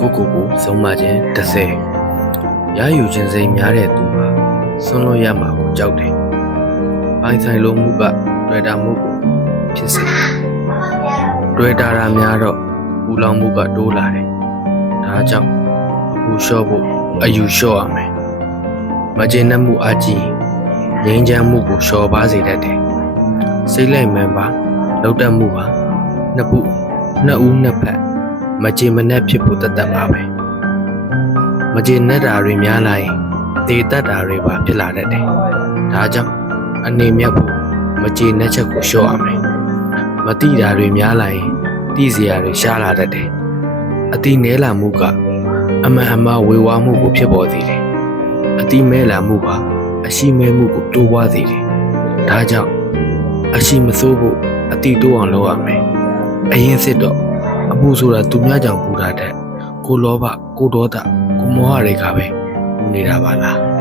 ကိုကိုကိုဆုံးမခြင်း30ရယူခြင်းစိတ်များတဲ့သူဟာဆွန့်လွတ်ရမှာကိုကြောက်တယ်။ပိုင်ဆိုင်လိုမှုကတွေ့တာမှုကိုဖြစ်စေတယ်။တွေ့တာရာများတော့ပူလောင်မှုကတိုးလာတယ်။ဒါကြောင့်အခုလျှော့ဖို့အယူလျှော့ရမယ်။မကျေနပ်မှုအကြီးငြိမ်းချမ်းမှုကိုလျှော်ပါစေတတ်တယ်။စိတ်လိုက်မှန်ပါလောက်တတ်မှုပါနှစ်ခုနှစ်ဦးနှစ်ဖက် မကြေမနက်ဖြစ်ဖို့တတ်တတ်ပါပဲမကြေနက်တာတွေများလာရင်အသေးတတ်တာတွေပါဖြစ်လာတတ်တယ်ဒါကြောင့်အနေမြတ်ဖို့မကြေနက်ချက်ကိုလျှော့ရမယ်မတိတာတွေများလာရင်တိစရာတွေရှားလာတတ်တယ်အတိနဲလာမှုကအမှန်အမှားဝေဝါးမှုကိုဖြစ်ပေါ်စေတယ်အတိမဲလာမှုကအရှိမဲမှုကိုတိုးပွားစေတယ်ဒါကြောင့်အရှိမစိုးဖို့အတိတိုးအောင်လုပ်ရမယ်အရင်စစ်တော့ အပူဆိုတာသူများကြောင့်ပူတာတဲ့ကိုလောဘကိုဒေါသကိုမောဟတွေကပဲပူနေတာပါလား